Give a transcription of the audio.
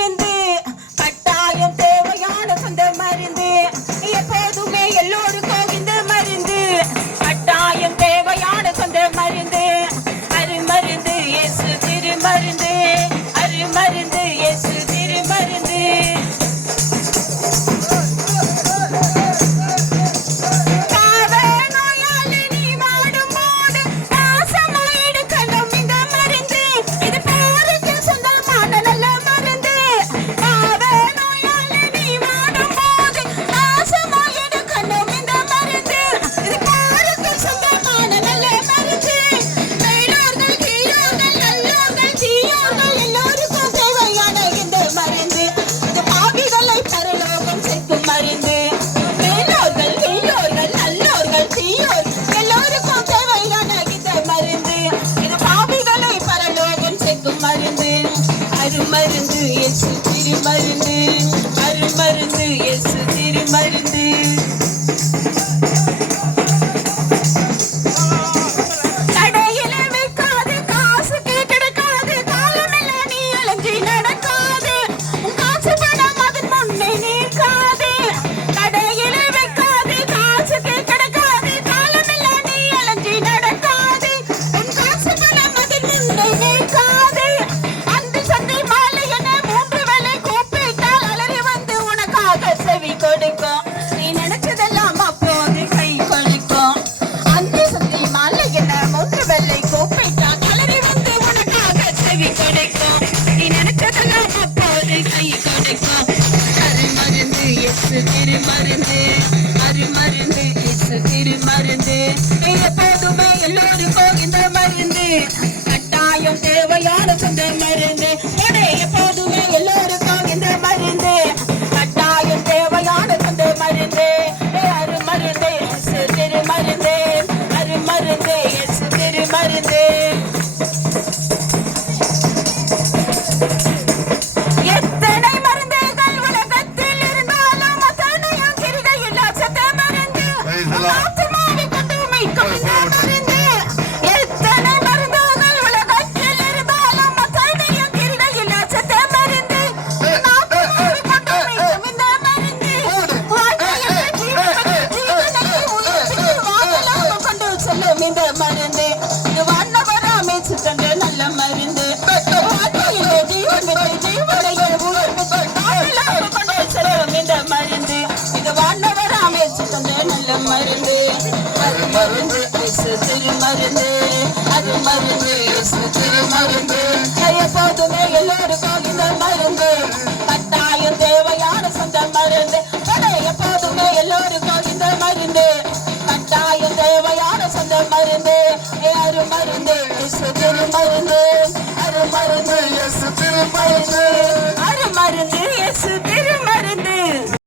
மருந்து கட்டாயம் தேவையான சொந்த மருந்து எப்போதுமே எல்லோருக்கும் இந்த மருந்து கட்டாயம் தேவையான சொந்த மருந்து அருமருந்து இயேசு திருமருந்து அருமருந்து இயேசு திருமருந்து அருமருந்து இயேசு திருமருந்து அருமருந்து இயேசு திருமருந்து கடையில வைக்காது காசு கிடைக்காது காலமெல்லாம் நீ அலைஞ்சி நடக்காது காசு பணம் அதன் முன்னே நிற்காது கடையில வைக்காது காசு கிடைக்காது காலமெல்லாம் நீ அலைஞ்சி நடக்காது காசு பணம் அதன் முன்னே நிற்காது கொடுக்கும் நீ நினைச்சதெல்லாம் அப்போது கை கொலிக்கும் அந்த சந்தை மாலை என்ன மூன்று வெள்ளை கூப்பிட்டா கலரி வந்து உனக்காக செவி கொடுக்கும் நீ நினைச்சதெல்லாம் அப்போது கை கொடுக்கும் அருமருந்து இயேசு திருமருந்து அருமருந்து இயேசு திருமருந்து எப்போதுமே எல்லோருக்கும் இந்த மருந்து கட்டாயம் தேவையான சொந்த மருந்து எப்போதுமே எல்லோருக்கும் இந்த மருந்து கட்டாயம் தேவையான சொந்த மருந்து அருமருந்து இயேசு திருமருந்து அருமருந்து இயேசு திருமருந்து எத்தனை மருந்துகள் உலகத்தில் இருந்தாலும் அத்தனையும் கிருகையில் அச்சத்த மருந்து ஆத்மாவை கொண்டு மீட்கும் இந்த மருந்து எத்தனை மருந்துகள் உலகத்தில் இருந்தாலும் அத்தனையும் கிருகையில் அச்சத்த மருந்து ஆத்மாவை கொண்டு மீட்கும் இந்த மருந்து வாழ்க்கையை ஜீவனை கொண்டு செல்லும் இந்த மருந்து இது வானவராமே சுத்தன்ற நல்ல மருந்து வாழ்க்கையிலே ஜீவனை கொண்டு செல்லும் இந்த மருந்து இது வானவராமே சுத்தன்ற நல்ல மருந்து அருமருந்து இயேசு திருமருந்து அருமருந்து இயேசு திருமருந்து எப்போதுமே எல்லோருக்கும் இந்த மருந்து கட்டாயம் தேவையான சொந்த மருந்து எப்போதுமே எல்லோருக்கும் இந்த மருந்து கட்டாயம் தேவையான சொந்த மருந்து அருமருந்து இயேசு திருமருந்து அருமருந்து இயேசு திருமருந்து